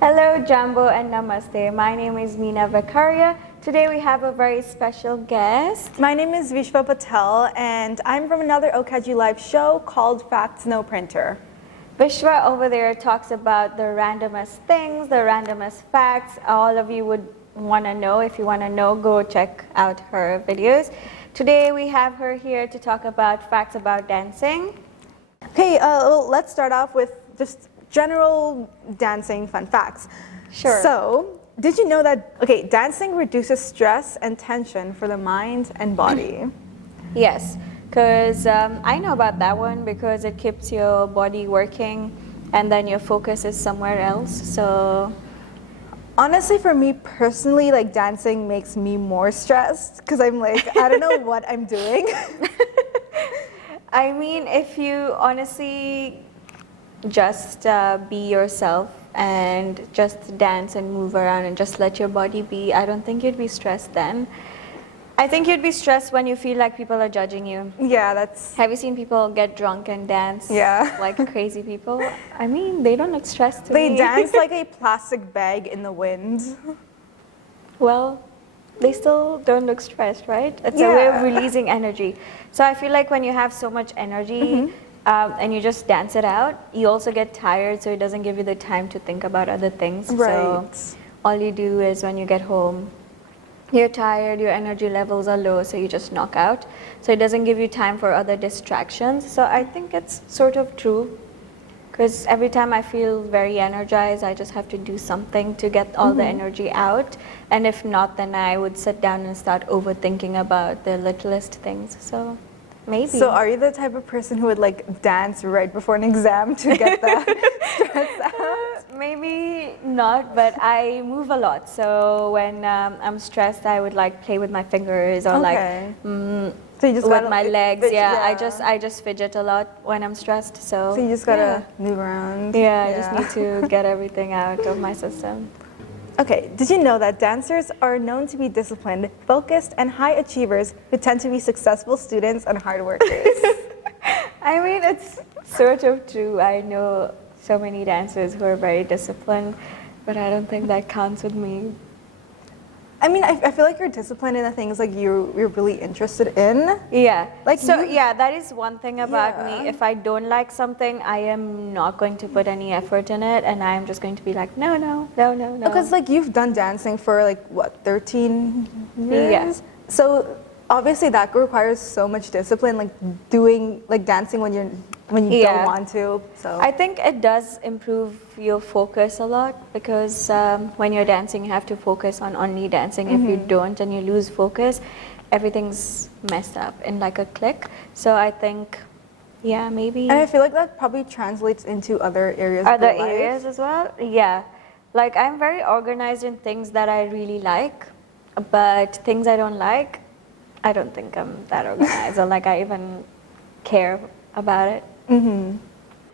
Hello, Jambo, and Namaste. My name is Meena Vakaria. Today we have a very special guest. My name is Vishwa Patel, and I'm from another OKG Live show called Facts No Printer. Vishwa over there talks about the randomest things, the randomest facts. All of you would want to know. If you want to know, go check out her videos. Today we have her here to talk about facts about dancing. Okay, well, let's start off with just general dancing fun facts. Sure. So, did you know that, dancing reduces stress and tension for the mind and body? Yes, because I know about that one because it keeps your body working and then your focus is somewhere else. So, honestly, for me personally, like dancing makes me more stressed because I'm like, I don't know what I'm doing. I mean, if you honestly just be yourself and just dance and move around and just let your body be, I don't think you'd be stressed then. I think you'd be stressed when you feel like people are judging you. Yeah, that's... Have you seen people get drunk and dance? Yeah. Like crazy people? I mean, they don't look stressed to They me. dance like a plastic bag in the wind. Well, they still don't look stressed, right? It's a way of releasing energy. So I feel like when you have so much energy, and you just dance it out, you also get tired, so it doesn't give you the time to think about other things. Right. So all you do is when you get home, you're tired, your energy levels are low, so you just knock out. So it doesn't give you time for other distractions. So I think it's sort of true, because every time I feel very energized, I just have to do something to get all the energy out. And if not, then I would sit down and start overthinking about the littlest things. So maybe. So are you the type of person who would like dance right before an exam to get that stress out? Maybe not, but I move a lot. So when I'm stressed, I would like play with my fingers or So you just with gotta, my legs. yeah. I just fidget a lot when I'm stressed. So you just gotta move around. Yeah, I just need to get everything out of my system. Okay, did you know that dancers are known to be disciplined, focused, and high achievers who tend to be successful students and hard workers? I mean, it's sort of true. I know so many dancers who are very disciplined, but I don't think that counts with me. I mean, I feel like you're disciplined in the things like you're really interested in. Yeah. Like so yeah, that is one thing about me. If I don't like something, I am not going to put any effort in it, and I am just going to be like, no. Because like you've done dancing for like what, 13 years? Yeah. So obviously that requires so much discipline, like doing like dancing when you don't want to. So I think it does improve your focus a lot because when you're dancing, you have to focus on only dancing. If you don't and you lose focus, everything's messed up in like a click. So I think, yeah, maybe. And I feel like that probably translates into other areas of Other your life. areas as well? Yeah. Like I'm very organized in things that I really like, but things I don't like, I don't think I'm that organized or like I even care about it.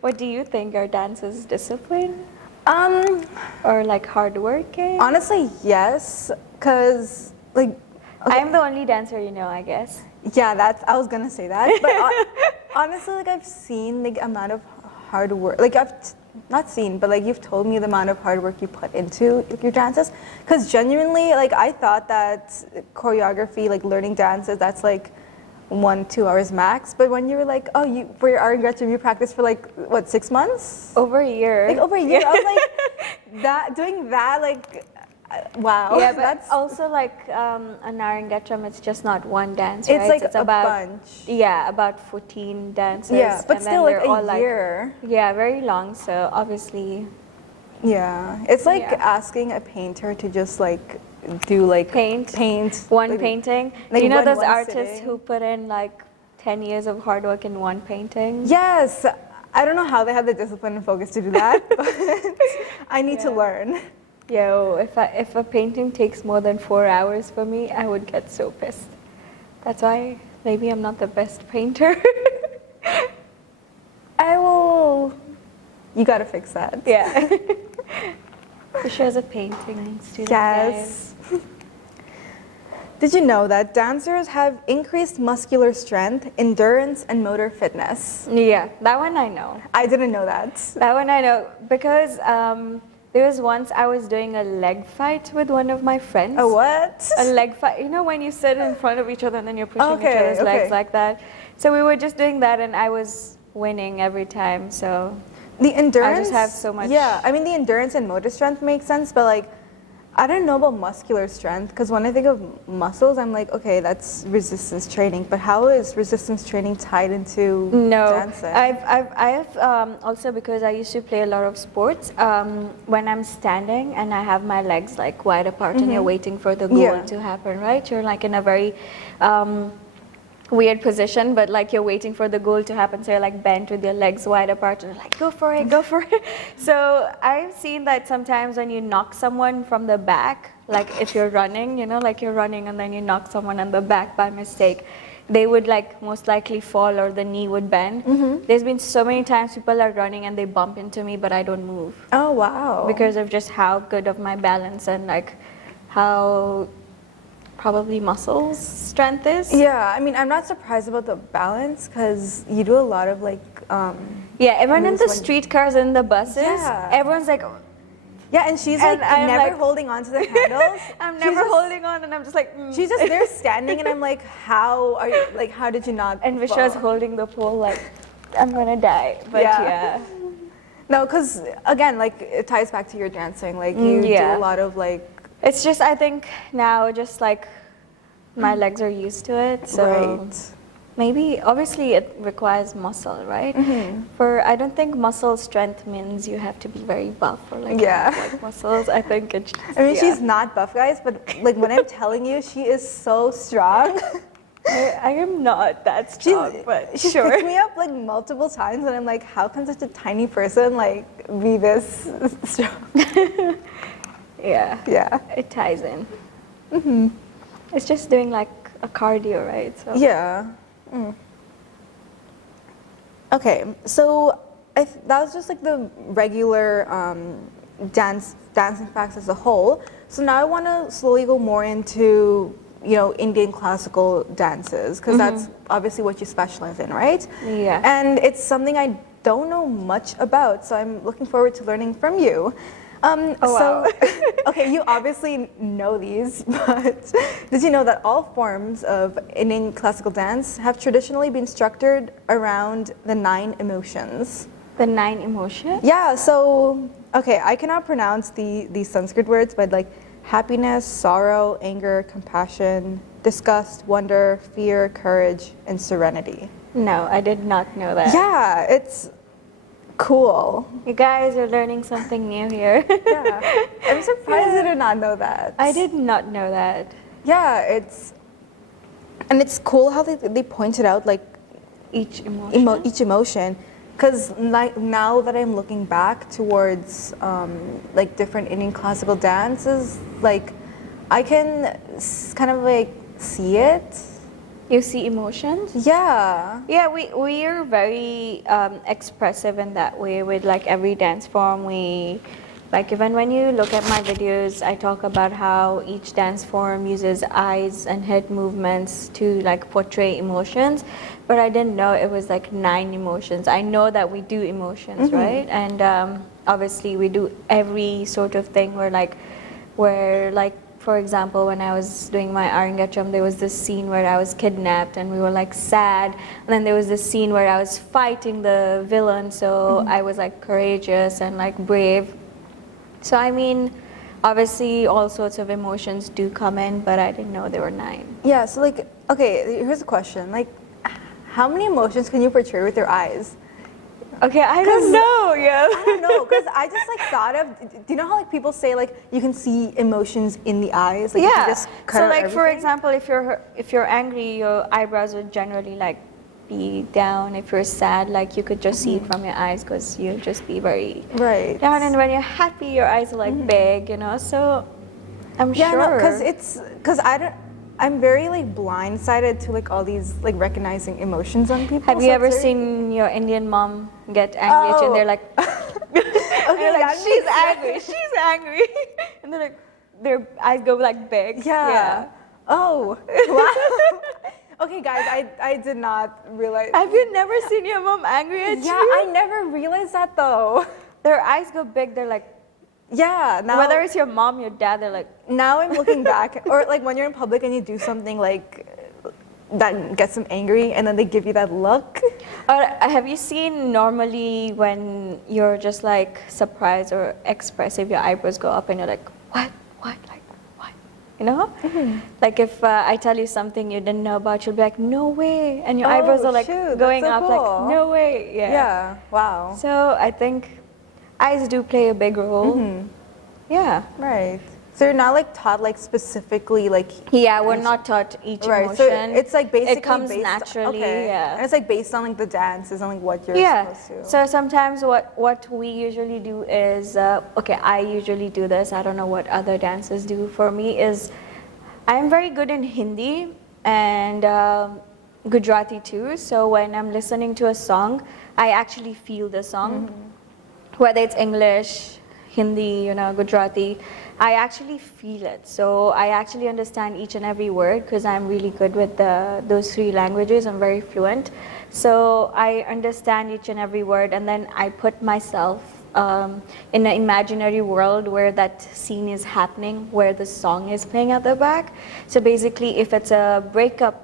What do you think? Are dancers disciplined? Or like hardworking? Honestly, yes, because like I'm the only dancer you know, I guess. yeah, I was gonna say that, but honestly, like I've seen the amount of hard work. Like I've not seen, but like you've told me the amount of hard work you put into like, your dances. Because genuinely, like I thought that choreography, like learning dances, that's like 1-2 hours max. But when you were like, oh, for your art and Gretchen, you practiced for like what, 6 months? Over a year. Like over a year. I was like, doing that, like, wow. Yeah, but that's also like an Arangetram, it's just not one dance, It's right? like it's a about, bunch. Yeah, about 14 dances. Yeah, but and still then like they're all a year. Yeah, very long, so obviously. Yeah, it's like asking a painter to just like do like paint one like, painting. Like you know those one artists sitting. who put in like 10 years of hard work in one painting? Yes, I don't know how they have the discipline and focus to do that, but I need to learn. Yo, if a painting takes more than 4 hours for me, I would get so pissed. That's why maybe I'm not the best painter. You gotta fix that. Yeah. Vishwa's a painting student. Yes. Did you know that dancers have increased muscular strength, endurance, and motor fitness? Yeah, that one I know. I didn't know that. That one I know because There was once I was doing a leg fight with one of my friends. A what? A leg fight. You know when you sit in front of each other and then you're pushing each Okay, other's legs okay. like that? So we were just doing that and I was winning every time. So The endurance. I just have so much. Yeah, I mean the endurance and motor strength makes sense, but like I don't know about muscular strength because when I think of muscles, I'm like, okay, that's resistance training. But how is resistance training tied into dancing? I've also because I used to play a lot of sports. When I'm standing and I have my legs like wide apart and you're waiting for the goal to happen, right? You're like in a very weird position, but like you're waiting for the goal to happen, so you're like bent with your legs wide apart and you're like go for it, go for it. So I've seen that sometimes when you knock someone from the back, like if you're running, you know, like you're running and then you knock someone on the back by mistake, they would like most likely fall or the knee would bend. There's been so many times people are running and they bump into me but I don't move. Oh wow. Because of just how good of my balance and like how probably muscles strength is. Yeah, I mean, I'm not surprised about the balance because you do a lot of like. Yeah, everyone in moves the when- streetcars and the buses, Yeah. everyone's like, Yeah, and she's And like I'm never like- holding on to the handles. I'm She's never just- holding on, and I'm just like, She's just there standing, and I'm like, how are you? Like, how did you not? And Vishwa's fall? holding the pole like, I'm gonna die. But yeah. No, because again, like it ties back to your dancing. Like you Yeah. do a lot of like. It's just I think now just like my legs are used to it, so Right. maybe obviously it requires muscle, right? For I don't think muscle strength means you have to be very buff or like Yeah. have, like muscles. I think it's. I mean, yeah. she's not buff, guys, but like when I'm telling you, she is so strong. I am not that She's, strong, but she's sure. picked me up like multiple times, and I'm like, how can such a tiny person like be this strong? Yeah. Yeah. It ties in. It's just doing like a cardio, right? So Yeah. Okay, so that was just like the regular dancing facts as a whole. So now I want to slowly go more into Indian classical dances because that's obviously what you specialize in, right? Yeah. And it's something I don't know much about, so I'm looking forward to learning from you. wow. Okay, you obviously know these, but did you know that all forms of Indian classical dance have traditionally been structured around the 9 emotions? The 9 emotions. Yeah, so, okay, I cannot pronounce these Sanskrit words, but like happiness, sorrow, anger, compassion, disgust, wonder, fear, courage, and serenity. No, I did not know that. Yeah, it's cool. You guys are learning something new here. Yeah, I'm surprised I did not know that. I did not know that. Yeah, it's cool how they pointed out like Each emotion. each emotion, because like now that I'm looking back towards like different Indian classical dances, like I can kind of like see it. You see emotions? Yeah. Yeah, we are very expressive in that way with like every dance form. We like even when you look at my videos, I talk about how each dance form uses eyes and head movements to like portray emotions, but I didn't know it was like 9 emotions. I know that we do emotions, right? And obviously we do every sort of thing where for example, when I was doing my Arangetram, there was this scene where I was kidnapped and we were like sad. And then there was this scene where I was fighting the villain, so I was like courageous and like brave. So I mean, obviously all sorts of emotions do come in, but I didn't know there were 9. Yeah. So like, okay, here's a question: like, how many emotions can you portray with your eyes? Okay, I don't know, yeah. I don't know, because I just like thought of. Do you know how like people say like you can see emotions in the eyes? Like, you Yeah. can just cut So out like for everything? example, if you're angry, your eyebrows would generally like be down. If you're sad, like you could just see it from your eyes because you'll just be very Right. down. And when you're happy, your eyes are like big, you know. So I'm Yeah, sure. because I'm very like blindsided to like all these like recognizing emotions on people. Have so you it's ever very- seen your Indian mom get angry at you and they're like, Okay, they're like that she's makes sense. angry, she's angry, and they're like, their eyes go like big. Yeah. Oh. Wow. Okay, guys, I did not realize. Have you never seen your mom angry at Yeah, you? I never realized that though. Their eyes go big. They're like, Yeah, now Whether it's your mom, your dad, they're like, now I'm looking back, or like when you're in public and you do something like that gets them angry, and then they give you that look. or have you seen normally when you're just like surprised or expressive, your eyebrows go up and you're like, what, like, what, you know? Like if I tell you something you didn't know about, you'll be like, no way, and your eyebrows are like Shoot, going that's so up, cool. like, no way, yeah. Yeah, wow. So I think eyes do play a big role. Yeah. Right. So you're not like taught like specifically like Yeah, we're not taught each right. emotion. So it's like basically it comes based naturally. okay. Yeah. And it's like based on like the dances and like what you're Yeah. supposed to. So sometimes what we usually do is okay. I usually do this. I don't know what other dancers do. For me is I'm very good in Hindi and Gujarati too. So when I'm listening to a song, I actually feel the song, whether it's English, Hindi, you know, Gujarati. I actually feel it. So I actually understand each and every word because I'm really good with those three languages. I'm very fluent. So I understand each and every word, and then I put myself in an imaginary world where that scene is happening, where the song is playing at the back. So basically, if it's a breakup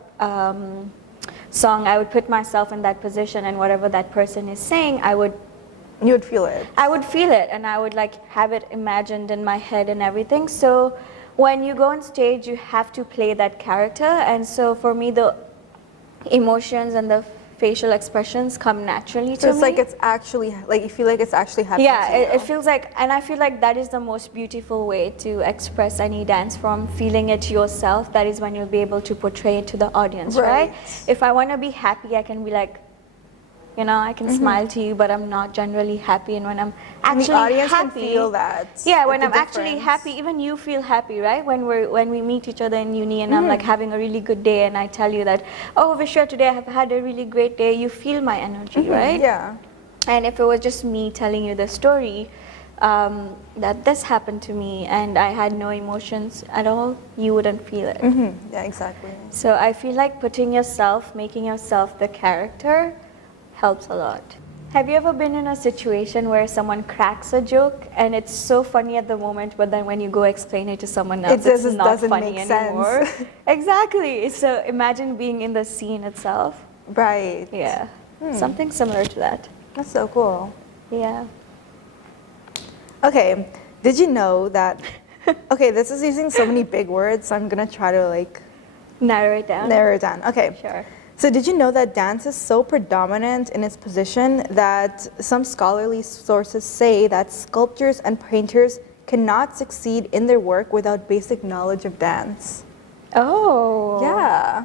song, I would put myself in that position, and whatever that person is saying, You would feel it. I would feel it, and I would like have it imagined in my head and everything. So when you go on stage, you have to play that character, and so for me, the emotions and the facial expressions come naturally So to it's me. like it's actually like you feel like it's actually happening. Yeah, to you. it feels like, and I feel like that is the most beautiful way to express any dance form, feeling it yourself. That is when you'll be able to portray it to the audience, right? If I want to be happy, I can be like, you know, I can smile to you, but I'm not generally happy. And when I'm actually the audience happy, can feel that. yeah, like, when the I'm actually difference. happy, even you feel happy, right? When we meet each other in uni, and I'm like having a really good day, and I tell you that, oh, Vishwa, today I have had a really great day. You feel my energy, right? Yeah. And if it was just me telling you the story, that this happened to me, and I had no emotions at all, you wouldn't feel it. Yeah, exactly. So I feel like putting yourself, making yourself the character, helps a lot. Have you ever been in a situation where someone cracks a joke and it's so funny at the moment, but then when you go explain it to someone else, it's not doesn't funny make anymore? sense. Exactly. So imagine being in the scene itself. Right. Yeah. Something similar to that. That's so cool. Yeah. Okay. Did you know that? Okay, this is using so many big words, so I'm gonna try to like Narrow it down. narrow it down. Okay. Sure. So did you know that dance is so predominant in its position that some scholarly sources say that sculptors and painters cannot succeed in their work without basic knowledge of dance? Oh. Yeah.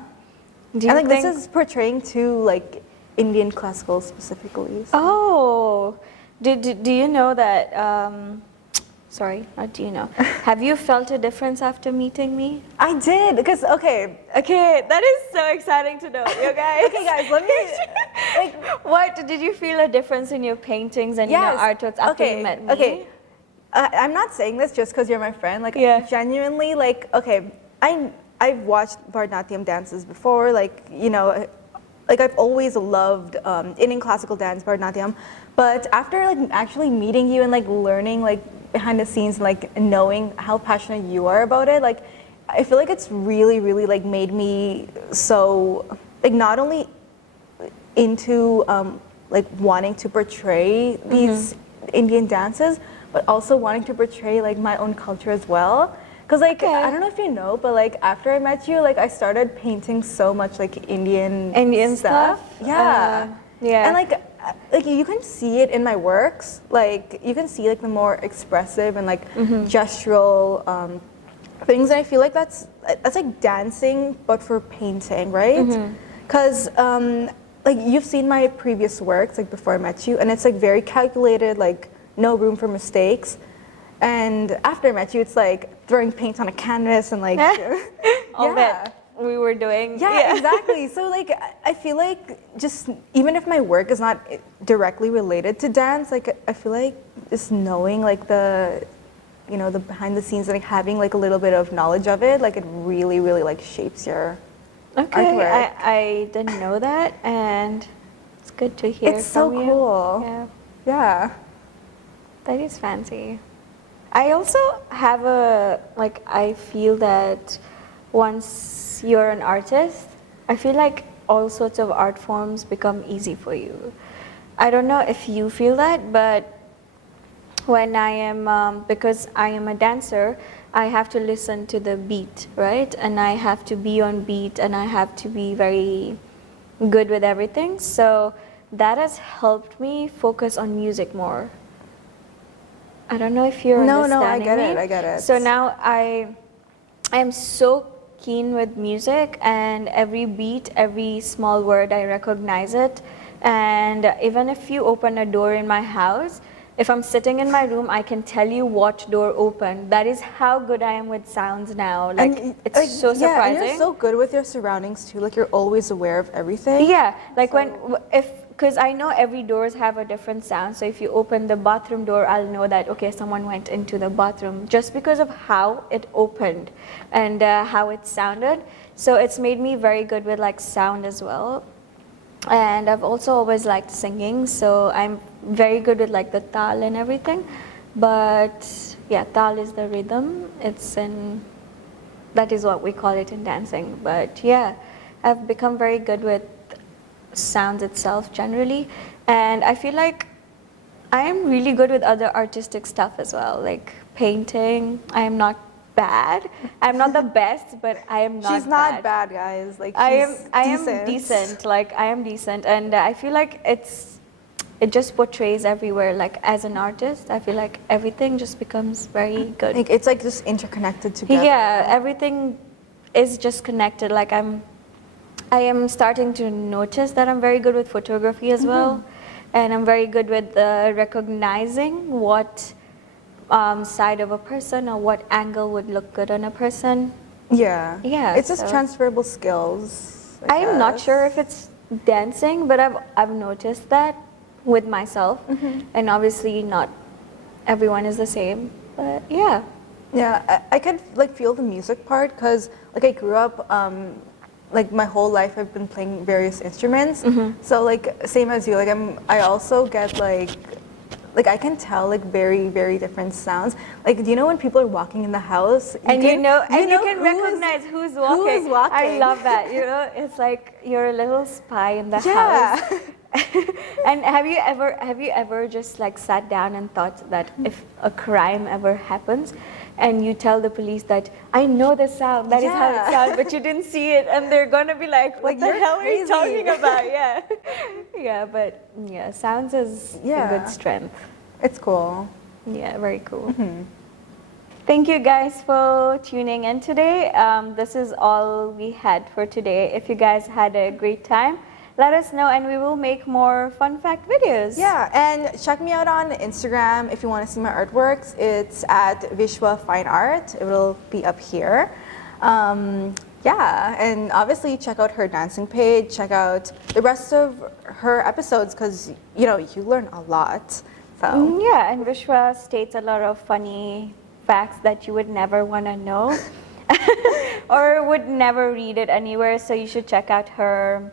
Do you And like think? this is portraying to like Indian classical specifically. So. Oh. Do you know that? Sorry, not do you know? Have you felt a difference after meeting me? I did because okay, That is so exciting to know, you guys. okay guys, let me like What did you feel a difference in your paintings and your artworks after you met me? Okay, I'm not saying this just because you're my friend. Like, Yeah. genuinely, like, okay, I've watched Bharatanatyam dances before. Like, you know, like I've always loved Indian classical dance, Bharatanatyam. But after like actually meeting you and like learning like behind the scenes, like knowing how passionate you are about it, like I feel like it's really, really like made me so like not only into like wanting to portray these Indian dances, but also wanting to portray like my own culture as well. Cause like I don't know if you know, but like after I met you, like I started painting so much like Indian stuff. Yeah, Yeah. and like you can see it in my works. Like you can see like the more expressive and like gestural things. And I feel like that's like dancing, but for painting, right? Because like you've seen my previous works like before I met you, and it's like very calculated, like no room for mistakes. And after I met you, it's like throwing paint on a canvas and like All that we were doing. Yeah, exactly. So like I feel like just even if my work is not directly related to dance, like I feel like just knowing like the the behind the scenes, like having like a little bit of knowledge of it, like it really, really like shapes your artwork. I didn't know that, and it's good to hear It's so from you. cool. Yeah, Yeah. that is fancy. I also have I feel that once you're an artist, I feel like all sorts of art forms become easy for you. I don't know if you feel that, but when I am, because I am a dancer, I have to listen to the beat, right? And I have to be on beat and I have to be very good with everything. So that has helped me focus on music more. I don't know if you're understanding I get me. it, I get it. So now I am so keen with music, and every beat, every small word, I recognize it. And even if you open a door in my house, if I'm sitting in my room, I can tell you what door opened. That is how good I am with sounds now. Like, it's like, so yeah, surprising. and you're so good with your surroundings too. Like you're always aware of everything. Yeah, like because I know every doors have a different sound. So if you open the bathroom door, I'll know that, okay, someone went into the bathroom just because of how it opened and how it sounded. So it's made me very good with like sound as well. And I've also always liked singing, so I'm very good with like the tal and everything. But yeah, tal is the rhythm. That is what we call it in dancing. But yeah, I've become very good with sounds itself generally. And I feel like I am really good with other artistic stuff as well, like painting. I am not bad. I'm not the best, but I am not She's not bad, guys. Like I she's am decent. Like I am decent, and I feel like it just portrays everywhere. Like as an artist, I feel like everything just becomes very good. Like it's like just interconnected together. Yeah, everything is just connected. Like I am starting to notice that I'm very good with photography as well, and I'm very good with recognizing what side of a person or what angle would look good on a person. Yeah. Yeah, It's just so- transferable skills. I am not guess. sure if it's dancing, but I've noticed that with myself, and obviously not everyone is the same. But yeah, Yeah, I could like feel the music part because like I grew up like my whole life I've been playing various instruments. So like same as you, like I also get like I can tell like very very different sounds. Like do you know when people are walking in the house and you can who's- recognize who's walking. Who is walking? I love that. You know, it's like you're a little spy in the Yeah. house. And have you ever just like sat down and thought that if a crime ever happens and you tell the police that I know the sound, that is how it Yeah. sounds, but you didn't see it, and they're gonna be like, what Like, the you're hell are you crazy. talking about? Yeah. Yeah, but yeah, sounds is a Yeah. good strength. It's cool. Yeah, very cool. Thank you guys for tuning in today. This is all we had for today. If you guys had a great time, let us know and we will make more fun fact videos. Yeah, and check me out on Instagram if you want to see my artworks. It's at Vishwa Fine Art. It will be up here. Yeah, and obviously check out her dancing page. Check out the rest of her episodes because you learn a lot. So Yeah, and Vishwa states a lot of funny facts that you would never want to know or would never read it anywhere. So you should check out her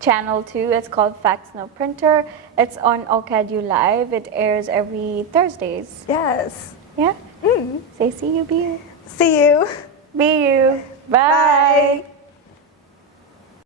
channel too. It's called Facts No Printer. It's on Okadu Live. It airs every Thursdays. yes, Yeah? Say see you, be you. see you. Be you. Bye. Bye.